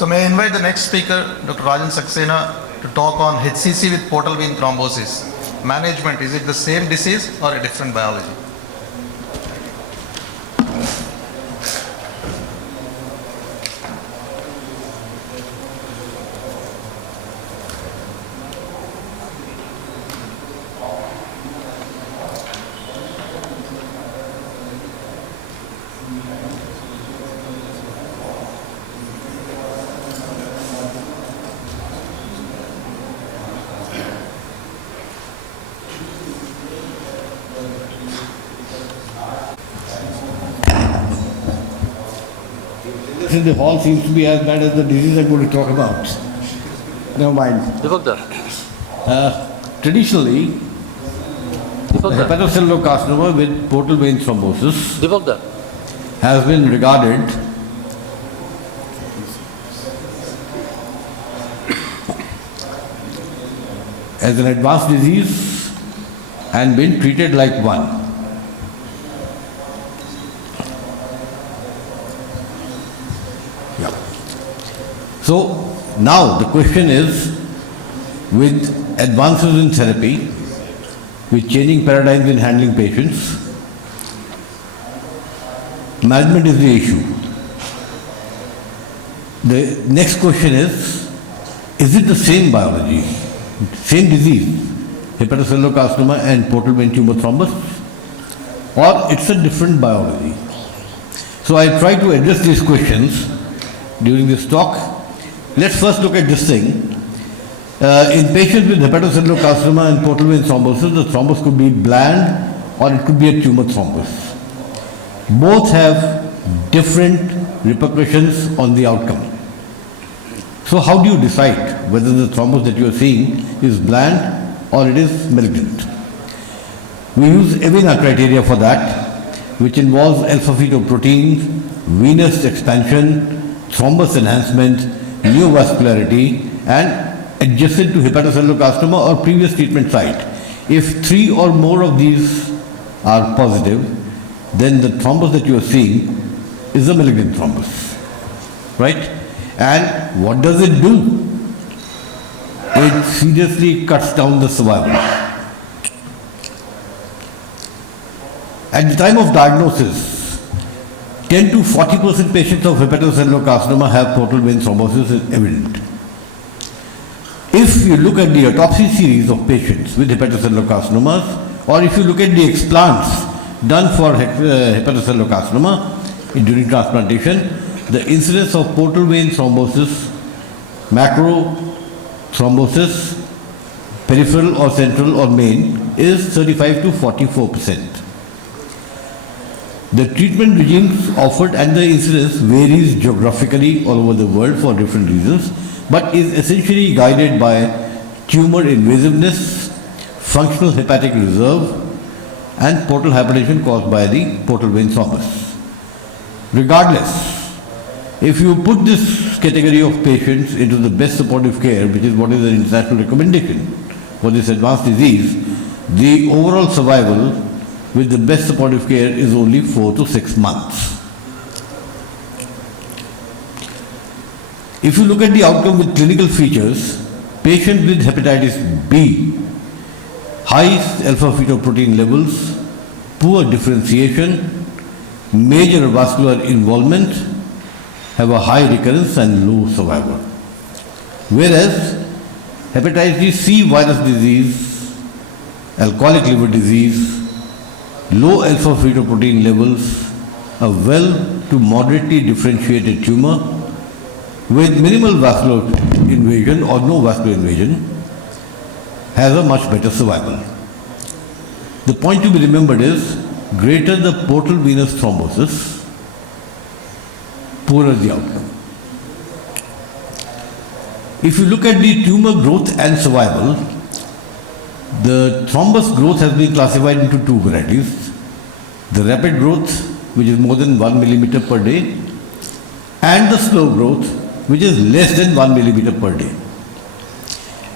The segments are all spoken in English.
So may I invite the next speaker, Dr. Rajan Saxena, to talk on HCC with portal vein thrombosis. Management, is it the same disease or a different biology? The hall seems to be as bad as the disease I'm going to talk about. Never mind. Traditionally, hepatocellular carcinoma with portal vein thrombosis has been regarded as an advanced disease and been treated like one. So now the question is, with advances in therapy, with changing paradigms in handling patients, management is the issue. The next question is it the same biology, same disease, hepatocellular carcinoma and portal vein tumor thrombus, or it's a different biology? So I try to address these questions during this talk. Let's first look at this thing. In patients with hepatocellular carcinoma and portal vein thrombosis, the thrombus could be bland or it could be a tumor thrombus. Both have different repercussions on the outcome. So how do you decide whether the thrombus that you are seeing is bland or it is malignant? We use Evina criteria for that, which involves alpha-fetoprotein, venous expansion, thrombus enhancement, neovascularity, and adjacent to hepatocellular carcinoma or previous treatment site. If 3 or more of these are positive, then the thrombus that you are seeing is a malignant thrombus, right? And what does it do? It seriously cuts down the survival. At the time of diagnosis, 10 to 40% patients of hepatocellular carcinoma have portal vein thrombosis is evident. If you look at the autopsy series of patients with hepatocellular carcinomas, or if you look at the explants done for hepatocellular carcinoma during transplantation, the incidence of portal vein thrombosis, macro thrombosis, peripheral or central or main is 35 to 44%. The treatment regimes offered and the incidence varies geographically all over the world for different reasons, but is essentially guided by tumor invasiveness, functional hepatic reserve, and portal hypertension caused by the portal vein thrombus. Regardless, if you put this category of patients into the best supportive care, which is what is the international recommendation for this advanced disease, the overall survival with the best supportive care is only 4 to 6 months. If you look at the outcome with clinical features, patients with hepatitis B, high alpha-fetoprotein levels, poor differentiation, major vascular involvement, have a high recurrence and low survival. Whereas hepatitis C virus disease, alcoholic liver disease, low alpha-fetoprotein levels, a well to moderately differentiated tumor with minimal vascular invasion or no vascular invasion has a much better survival. The point to be remembered is, greater the portal venous thrombosis, poorer the outcome. If you look at the tumor growth and survival, the thrombus growth has been classified into 2 varieties. The rapid growth, which is more than 1 millimeter per day, and the slow growth, which is less than 1 millimeter per day.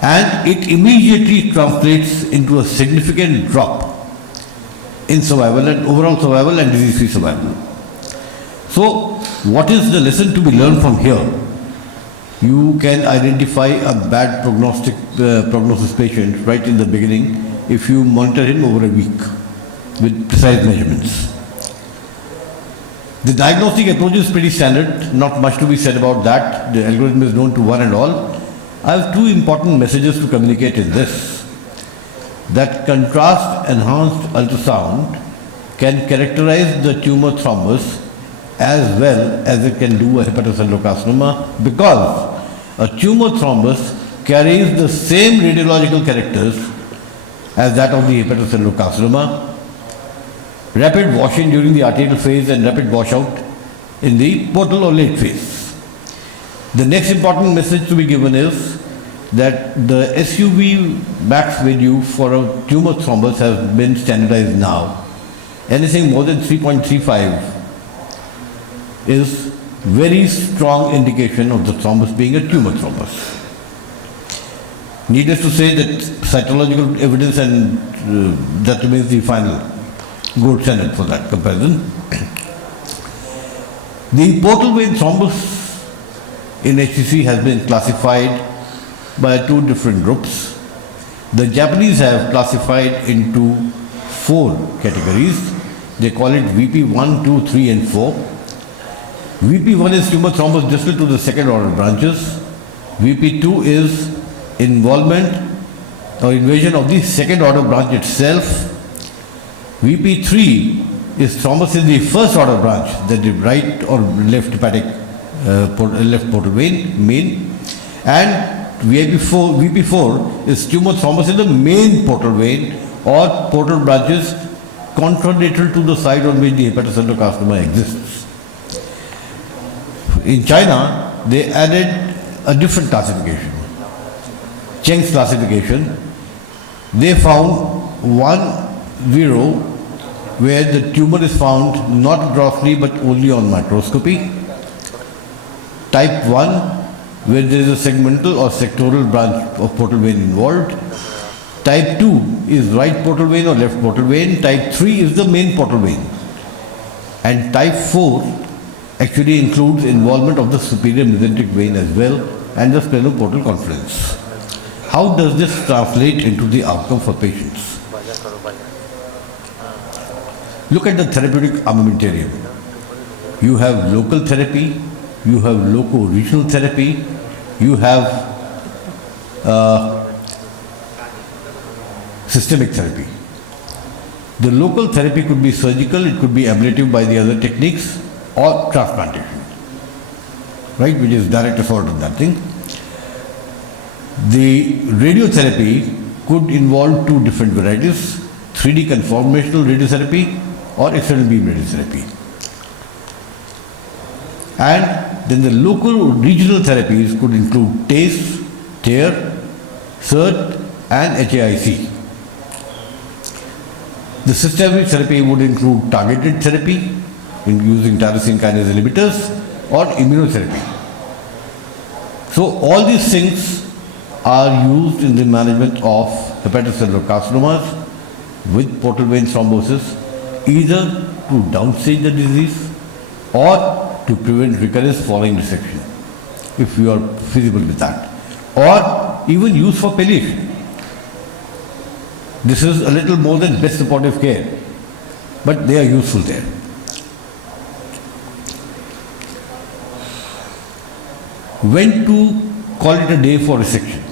And it immediately translates into a significant drop in survival and overall survival and disease-free survival. So, what is the lesson to be learned from here? You can identify a bad prognosis patient right in the beginning if you monitor him over a week with precise measurements. The diagnostic approach is pretty standard, not much to be said about that. The algorithm is known to one and all. I have two important messages to communicate in this. That contrast enhanced ultrasound can characterize the tumor thrombus as well as it can do a hepatocellular carcinoma, because a tumor thrombus carries the same radiological characters as that of the hepatocellular carcinoma. Rapid washing during the arterial phase and rapid washout in the portal or late phase. The next important message to be given is that the SUV max value for a tumor thrombus has been standardized now. Anything more than 3.35 is very strong indication of the thrombus being a tumor thrombus. Needless to say that cytological evidence and that remains the final gold standard for that comparison. The portal vein thrombus in HCC has been classified by two different groups. The Japanese have classified into 4 categories. They call it VP1, 2, 3 and 4. VP1 is tumor thrombus distal to the second order branches. VP2 is involvement or invasion of the second order branch itself. VP3 is thrombus in the first order branch, that the right or left hepatic left portal vein, main. And VP4 is tumor thrombus in the main portal vein or portal branches contralateral to the side on which the hepatocellular carcinoma exists. In China, they added a different classification, Cheng's classification. They found 1-0 where the tumor is found not grossly but only on microscopy. Type 1, where there is a segmental or sectoral branch of portal vein involved. Type 2 is right portal vein or left portal vein. Type 3 is the main portal vein. And type 4 actually includes involvement of the superior mesenteric vein as well and the splenoportal conference. How does this translate into the outcome for patients? Look at the therapeutic armamentarium. You have local therapy, you have loco-regional therapy, you have systemic therapy. The local therapy could be surgical, it could be ablative by the other techniques, or transplantation, right, which is direct assault on that thing. The radiotherapy could involve 2 different varieties, 3D conformational radiotherapy or external beam radiotherapy. And then the local regional therapies could include TACE, TARE, CERT and HAIC. The systemic therapy would include targeted therapy using tyrosine kinase inhibitors or immunotherapy. So all these things are used in the management of hepatocellular carcinomas with portal vein thrombosis, either to downstage the disease or to prevent recurrence following resection, if you are feasible with that, or even used for palliation. This is a little more than best supportive care, but they are useful there. When to call it a day for resection?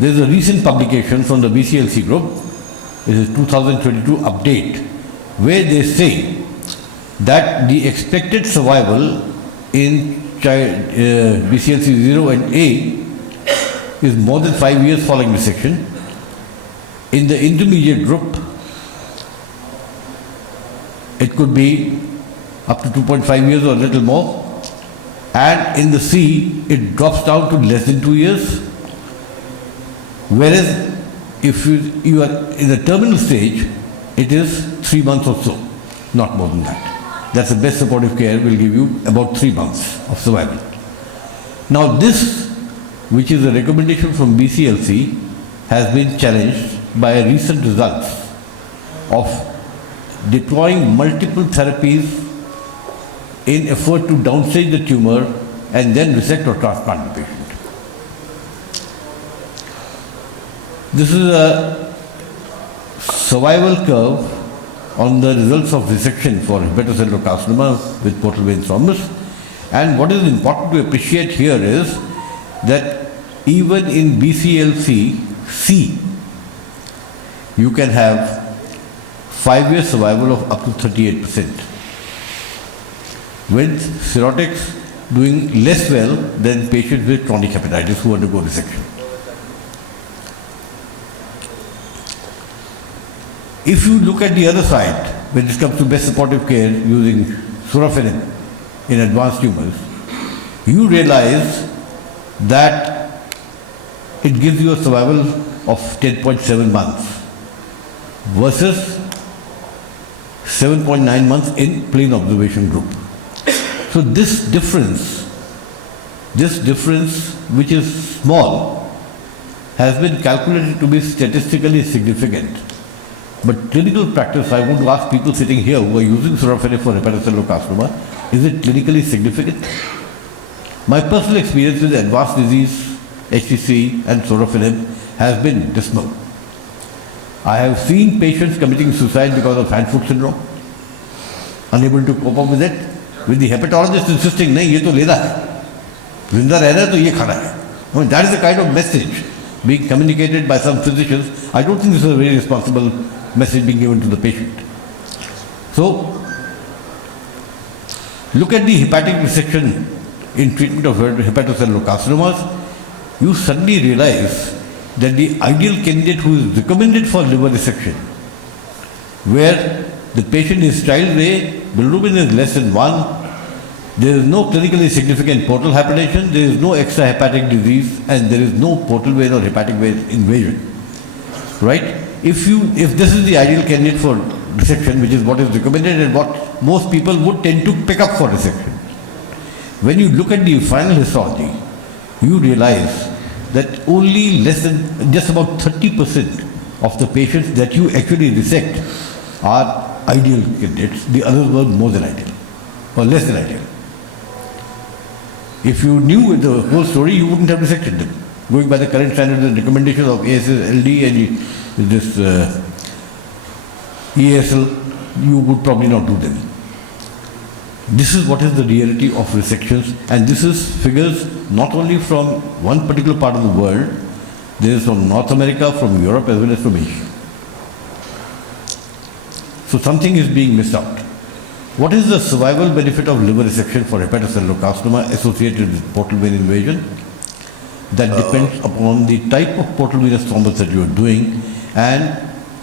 There is a recent publication from the BCLC group, it is 2022 update, where they say that the expected survival in BCLC 0 and A is more than 5 years following resection. In the intermediate group, it could be up to 2.5 years or a little more. And in the C, it drops down to less than 2 years. Whereas if you are in the terminal stage, it is 3 months or so, not more than that. That's the best supportive care will give you about 3 months of survival. Now this, which is a recommendation from BCLC, has been challenged by recent results of deploying multiple therapies in effort to downstage the tumor and then resect or transplant the patient. This is a survival curve on the results of resection for hepatocellular carcinoma with portal vein thrombus. And what is important to appreciate here is that even in BCLC-C, you can have 5-year survival of up to 38%, with cirrhotics doing less well than patients with chronic hepatitis who undergo resection. If you look at the other side, when it comes to best supportive care using sorafenib in advanced tumors, you realize that it gives you a survival of 10.7 months versus 7.9 months in plain observation group. So this difference, which is small, has been calculated to be statistically significant. But clinical practice, I want to ask people sitting here who are using sorafenib for hepatocellular carcinoma, is it clinically significant? My personal experience with advanced disease, HCC and sorafenib has been dismal. I have seen patients committing suicide because of hand-foot syndrome, unable to cope up with it, with the hepatologist insisting, nahi, ye to leda hai. Zinda rehna hai to ye khana hai. I mean, that is the kind of message being communicated by some physicians. I don't think this is a very responsible message being given to the patient. So, look at the hepatic resection in treatment of hepatocellular carcinomas. You suddenly realize that the ideal candidate who is recommended for liver resection, where the patient is child A, bilirubin is less than 1, there is no clinically significant portal hypertension, there is no extrahepatic disease, and there is no portal vein or hepatic vein invasion. Right? If this is the ideal candidate for resection, which is what is recommended and what most people would tend to pick up for resection, when you look at the final histology, you realize that only less than just about 30% of the patients that you actually resect are ideal candidates. The others were more than ideal or less than ideal. If you knew the whole story, you wouldn't have resected them. Going by the current standards and recommendations of ASLD and this EASL, you would probably not do them. This is what is the reality of resections, and this is figures not only from one particular part of the world, there is from North America, from Europe as well as from Asia. So something is being missed out. What is the survival benefit of liver resection for hepatocellular carcinoma associated with portal vein invasion? That depends upon the type of portal venous thrombus that you are doing, and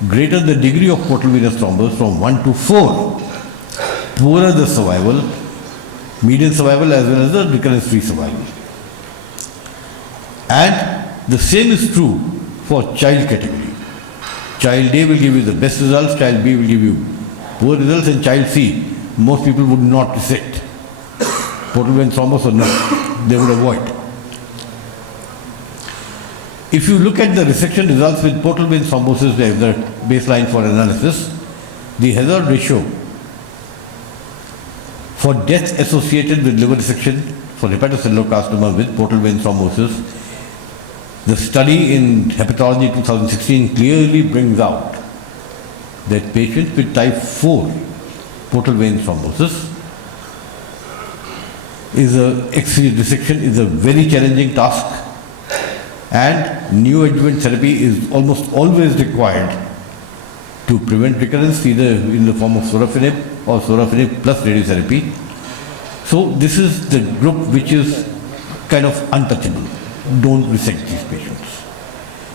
greater the degree of portal venous thrombus from 1 to 4, poorer the survival, median survival as well as the recurrence-free survival. And the same is true for child category. Child A will give you the best results, child B will give you poor results, and child C, most people would not resect. Portal vein thrombus or not, they would avoid. If you look at the resection results with portal vein thrombosis as the baseline for analysis, the hazard ratio for death associated with liver resection for hepatocellular carcinoma with portal vein thrombosis, the study in Hepatology 2016 clearly brings out that patients with type 4 portal vein thrombosis resection is a very challenging task, and neoadjuvant therapy is almost always required to prevent recurrence, either in the form of sorafenib or sorafenib plus radiotherapy. So this is the group which is kind of untouchable. Don't resect these patients.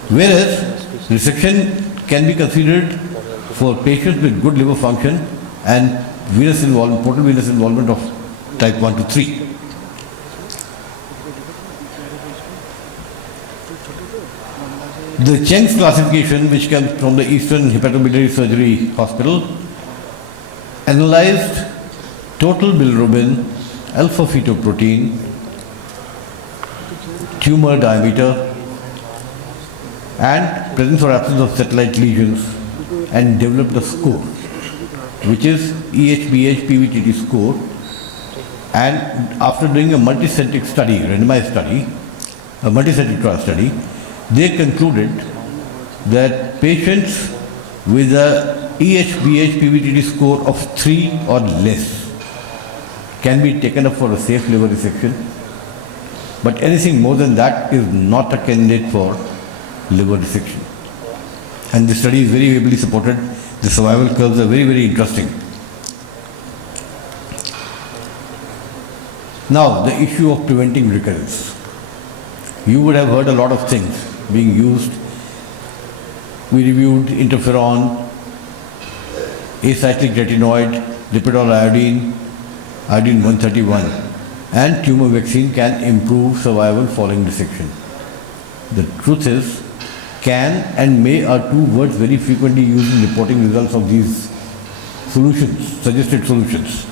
Whereas resection can be considered for patients with good liver function and venous involvement, portal venous involvement of type 1 to 3. The Cheng's classification, which comes from the Eastern Hepatobiliary Surgery Hospital, analyzed total bilirubin, alpha-fetoprotein, tumor diameter, and presence or absence of satellite lesions, and developed a score, which is EHBH PVTT score, And after doing a multicentric study, randomized study, a multicentric trial study, they concluded that patients with a EHBH PVTD score of 3 or less can be taken up for a safe liver resection, but anything more than that is not a candidate for liver resection. And the study is very ably supported. The survival curves are very, very interesting. Now, the issue of preventing recurrence. You would have heard a lot of things being used. We reviewed interferon, acyclic retinoid, lipidol iodine, iodine 131, and tumor vaccine can improve survival following resection. The truth is, can and may are two words very frequently used in reporting results of these solutions, suggested solutions.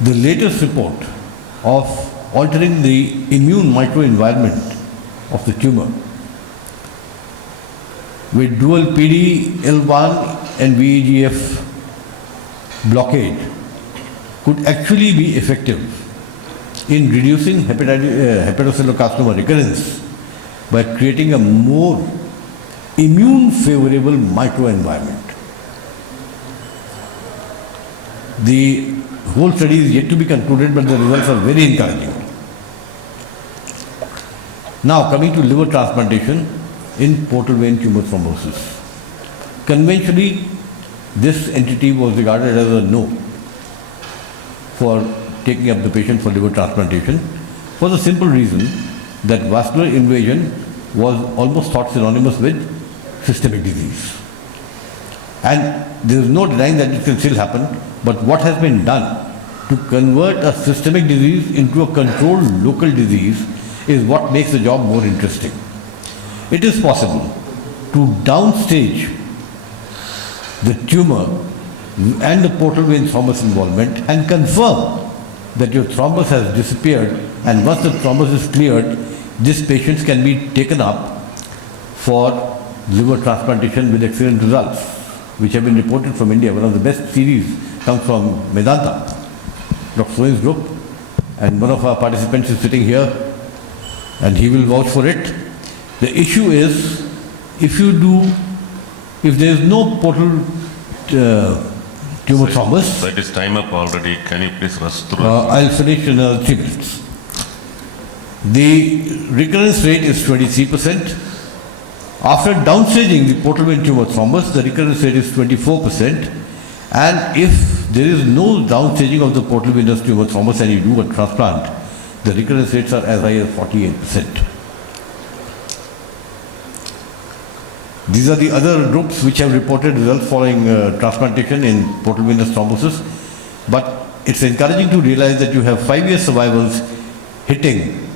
The latest report of altering the immune microenvironment of the tumor with dual PD-L1 and VEGF blockade could actually be effective in reducing hepatocellular carcinoma recurrence by creating a more immune favorable microenvironment. The whole study is yet to be concluded, but the results are very encouraging. Now, coming to liver transplantation in portal vein tumor thrombosis. Conventionally, this entity was regarded as a no for taking up the patient for liver transplantation for the simple reason that vascular invasion was almost thought synonymous with systemic disease. And there is no denying that it can still happen, but what has been done to convert a systemic disease into a controlled local disease is what makes the job more interesting. It is possible to downstage the tumor and the portal vein thrombus involvement and confirm that your thrombus has disappeared, and once the thrombus is cleared, these patients can be taken up for liver transplantation with excellent results, which have been reported from India. One of the best series comes from Medanta, Dr. Soin's group, and one of our participants is sitting here and he will vouch for it. The issue is, if there is no portal tumor thrombus. That is time up already. Can you please rush through? I'll finish in 3 minutes. The recurrence rate is 23%. After downstaging the portal vein tumor thrombus, the recurrence rate is 24%. And if there is no downstaging of the portal venous tumor thrombus and you do a transplant, the recurrence rates are as high as 48%. These are the other groups which have reported results following transplantation in portal venous thrombosis. But it's encouraging to realize that you have 5-year survivals hitting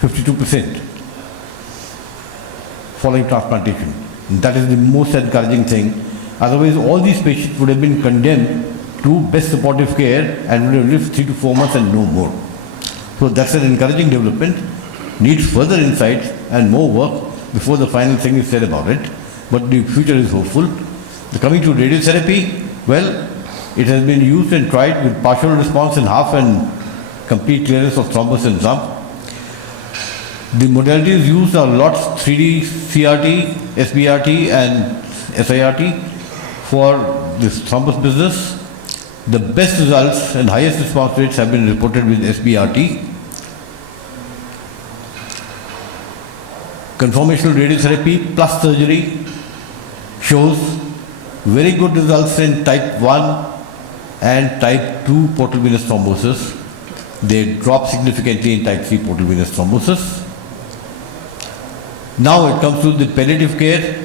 52% following transplantation. That is the most encouraging thing. Otherwise, all these patients would have been condemned to best supportive care and would have lived 3 to 4 months and no more. So that's an encouraging development. Needs further insights and more work before the final thing is said about it. But the future is hopeful. Coming to radiotherapy, well, it has been used and tried with partial response in half and complete clearance of thrombus and lump. The modalities used are LOTS, 3D CRT, SBRT and SIRT for this thrombus business. The best results and highest response rates have been reported with SBRT. Conformational radiotherapy plus surgery shows very good results in type 1 and type 2 portal venous thrombosis. They drop significantly in type 3 portal venous thrombosis. Now it comes to the palliative care,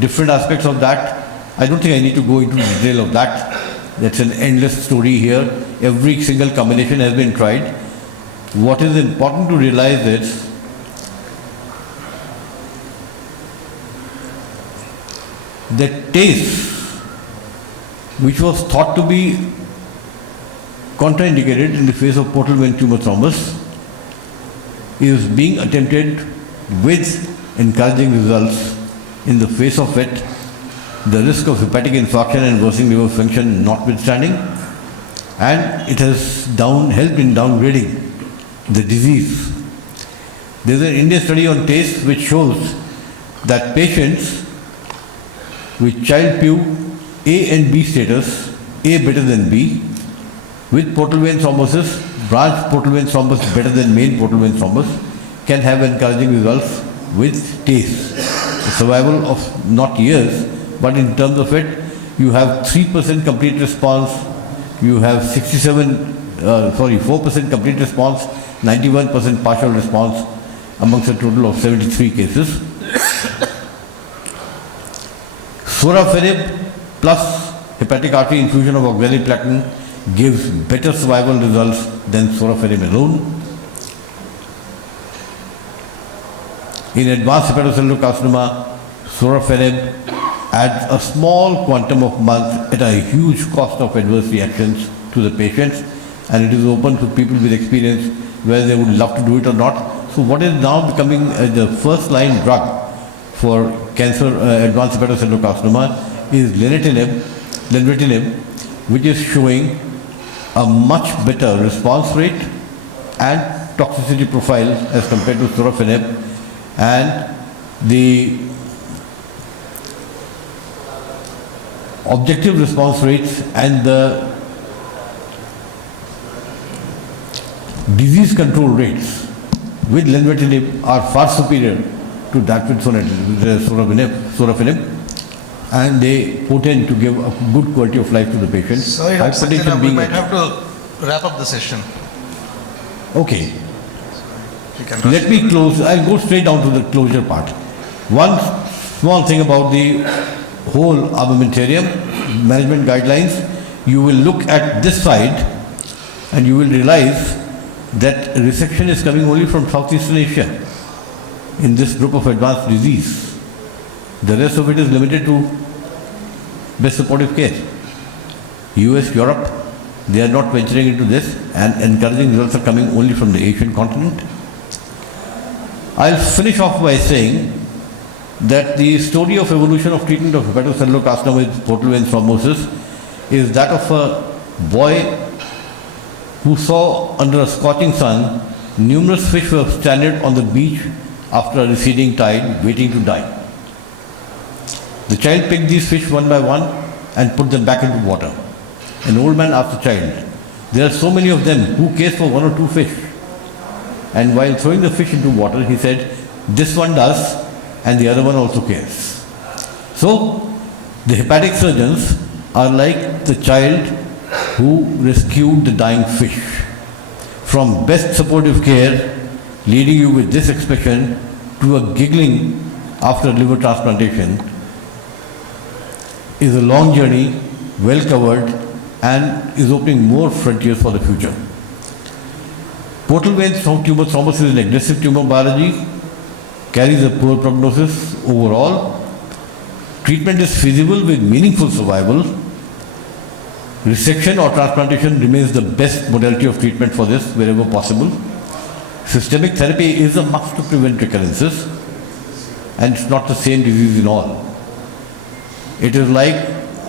different aspects of that. I don't think I need to go into detail of that. That's an endless story here. Every single combination has been tried. What is important to realize is that TACE, which was thought to be contraindicated in the face of portal vein tumor thrombus, is being attempted with encouraging results in the face of it. the risk of hepatic infarction and worsening liver function notwithstanding, and it has helped in downgrading the disease. There is an Indian study on taste which shows that patients with child PU A and B status, A better than B, with portal vein thrombosis, branch portal vein thrombus better than main portal vein thrombus, can have encouraging results with taste. The survival of not years, but in terms of it, you have 3% complete response, you have 4% complete response, 91% partial response amongst a total of 73 cases. Sorafenib plus hepatic artery infusion of oxaliplatin gives better survival results than sorafenib alone. In advanced hepatocellular carcinoma, sorafenib adds a small quantum of months at a huge cost of adverse reactions to the patients, and it is open to people with experience whether they would love to do it or not. So what is now becoming the first line drug for cancer, advanced hepatocellular carcinoma is lenvatinib, which is showing a much better response rate and toxicity profile as compared to sorafenib, and the objective response rates and the disease control rates with lenvatinib are far superior to that with sorafenib, and they portend to give a good quality of life to the patient. Sorry, Dr. Saxena, we might have to wrap up the session. Okay. You can Let me close. I'll go straight down to the closure part. One small thing about the whole armamentarium management guidelines. You will look at this side and you will realize that resection is coming only from Southeastern Asia in this group of advanced disease. The rest of it is limited to best supportive care. US, Europe, they are not venturing into this, and encouraging results are coming only from the Asian continent. I'll finish off by saying that the story of evolution of treatment of hepatocellular carcinoma with portal vein thrombosis is that of a boy who saw under a scorching sun numerous fish were stranded on the beach after a receding tide, waiting to die. The child picked these fish one by one and put them back into water. An old man asked the child, "There are so many of them, who cares for one or two fish?" And while throwing the fish into water, he said, "This one does, and the other one also cares." So, the hepatic surgeons are like the child who rescued the dying fish. From best supportive care, leading you with this expression, to a giggling after liver transplantation, is a long journey, well covered, and is opening more frontiers for the future. Portal vein tumor thrombosis is an aggressive tumor biology, carries a poor prognosis overall. Treatment is feasible with meaningful survival. Resection or transplantation remains the best modality of treatment for this wherever possible. Systemic therapy is a must to prevent recurrences, and it's not the same disease in all. It is like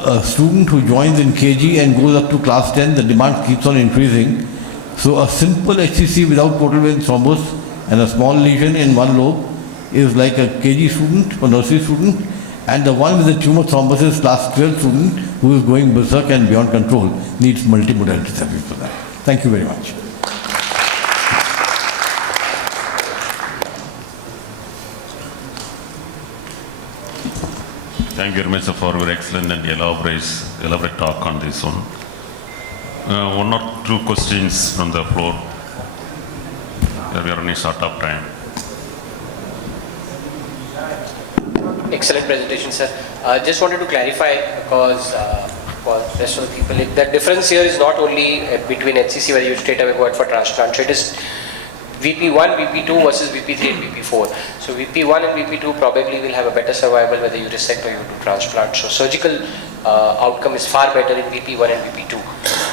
a student who joins in KG and goes up to class 10, the demand keeps on increasing. So a simple HCC without portal vein thrombus and a small lesion in one lobe is like a KG student or nursery student, and the one with the tumor thrombosis class 12 student who is going berserk and beyond control needs multimodality therapy for that. Thank you very much. Thank you very much for your excellent and elaborate talk on this one. One or two questions from the floor. We are running short of time. Excellent presentation, sir. Just wanted to clarify, because for the rest of the people, the difference here is not only between HCC whether you straight away go for transplant. So it is VP1, VP2 versus VP3 and VP4. So VP1 and VP2 probably will have a better survival whether you resect or you do transplant. So surgical outcome is far better in VP1 and VP2.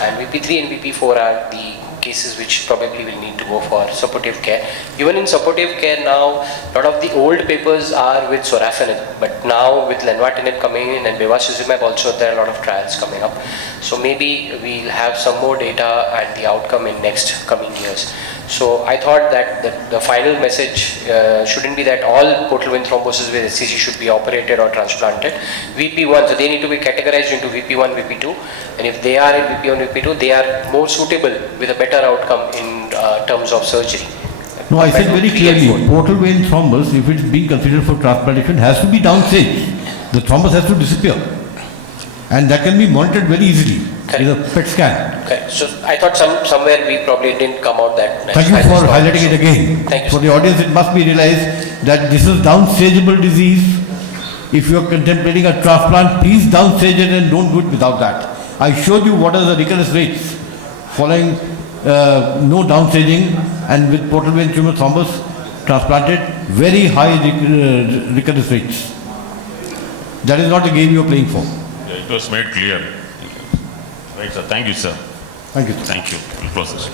And VP3 and VP4 are the cases which probably will need to go for supportive care. Even in supportive care now, a lot of the old papers are with sorafenib, but now with lenvatinib coming in and bevacizumab also, there are a lot of trials coming up. So maybe we'll have some more data and the outcome in next coming years. So I thought that the final message shouldn't be that all portal vein thrombosis with SCC should be operated or transplanted. VP1, so they need to be categorized into VP1, VP2, and if they are in VP1, VP2, they are more suitable with a better outcome in terms of surgery. No, I said very Compared to clearly, 3 and 4. portal vein thrombus, if it's being considered for transplantation, has to be downstage. The thrombus has to disappear. And that can be monitored very easily with a PET scan. Okay, so I thought somewhere we probably didn't come out that. Thank you for highlighting it again. Thank you, For sir. the audience, it must be realized that this is downstageable disease. If you are contemplating a transplant, please downstage it and don't do it without that. I showed you what are the recurrence rates following no downstaging and with portal vein tumor thrombus transplanted, very high recurrence rates. That is not the game you are playing for. Yeah, it was made clear. Right, sir. Thank you, sir. Thank you. Thank you. We'll close this.